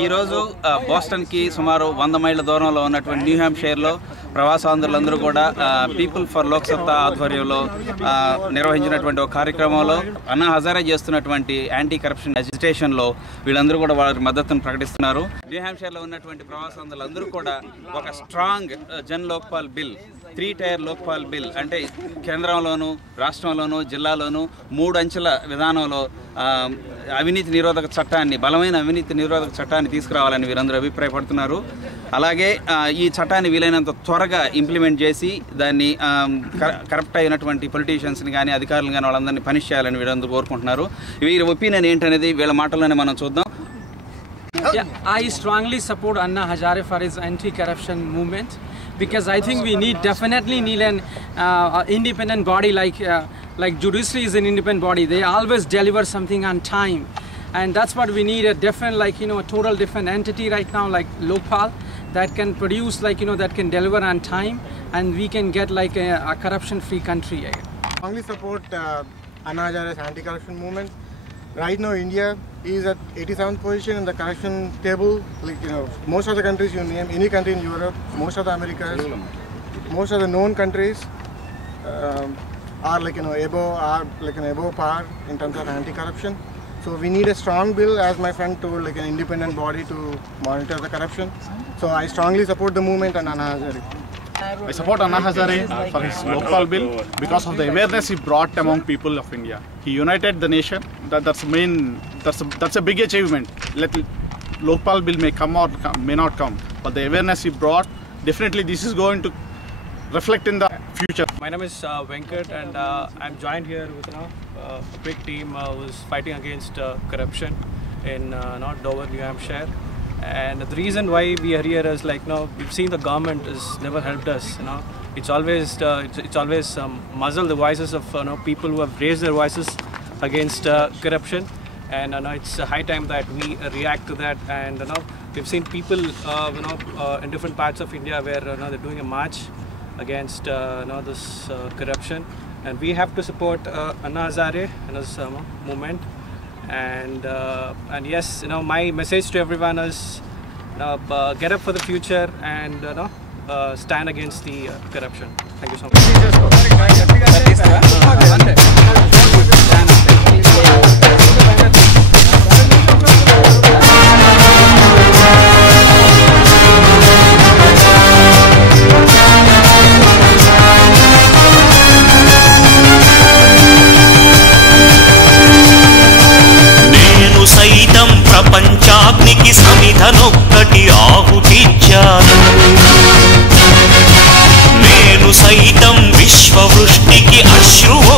ఈ రోజు బోస్టన్ కి సుమారు 100 మైళ్ళ దూరంలో ఉన్నటువంటి న్యూ హ్యాంప్షైర్లో ప్రవాసాంధ్రులందరూ కూడా పీపుల్ ఫర్ లోక్సత్తా ఆధ్వర్యంలో నిర్వహించినటువంటి ఒక కార్యక్రమంలో అన్నా హజారే చేస్తున్నటువంటి యాంటీ కరప్షన్ అజిటేషన్లో వీళ్ళందరూ కూడా వారి మద్దతును ప్రకటిస్తున్నారు. న్యూ హ్యాంప్షైర్లో ఉన్నటువంటి ప్రవాసాంధ్రులందరూ కూడా ఒక strong Jan Lokpal bill 3 tier Lokpal bill అంటే కేంద్రంలోను రాష్ట్రంలోను జిల్లాలోను 3 అంచెల విధానంలో అవినీతి నిరోధక చట్టాన్ని బలమైన అవినీతి నిరోధక చట్టాన్ని తీసుకురావాలని వీరందరూ అభిప్రాయపడుతున్నారు. అలాగే ఈ చట్టాన్ని వీలైనంత త్వరగా ఇంప్లిమెంట్ చేసి దాన్ని కరప్ట్ అయినటువంటి పొలిటీషియన్స్ని కానీ అధికారులు కానీ వాళ్ళందరినీ పనిష్ చేయాలని వీరందరూ కోరుకుంటున్నారు. వీరి ఒపీనియన్ ఏంటనేది వీళ్ళ మాటల్లోనే మనం చూద్దాం. Yeah, I strongly support Anna Hazare for his anti-corruption movement because I think we definitely need an independent body like judiciary is an independent body. They always deliver something on time, and that's what we need, a different a total different entity right now like Lokpal that can produce that can deliver on time, and we can get a corruption-free country. I strongly support Anna Hazare's anti-corruption movement. Right now, India is at 87th position in the corruption table. Most of the countries you name, any country in Europe, most of the Americas, most of the known countries are above par in terms of anti-corruption. So we need a strong bill, as my friend told, an independent body to monitor the corruption. So I strongly support the movement and Anna Hazare. I support Anna Hazare for his Lokpal bill because of the awareness he brought among people of India. He united the nation. That's a big achievement. Lokpal bill may come or may not come, but the awareness he brought, definitely this is going to reflect in the future. My name is Venkat, and I'm joined here with a big team who's fighting against corruption in Dover, New Hampshire. And the reason why we are here is we've seen the government has never helped us. It's always muzzle the voices of people who have raised their voices against corruption, and it's high time that we react to that. And we've seen people in different parts of India where they're doing a march against this corruption, and we have to support Anna Hazare and his movement. And yes, my message to everyone is get up for the future and stand against the corruption. Thank you so much. ప్రపంచాగ్నికి సమిధనొక్కటి ఆహుతిచ్చాను. నేను సైతం విశ్వవృష్టికి అశ్రువు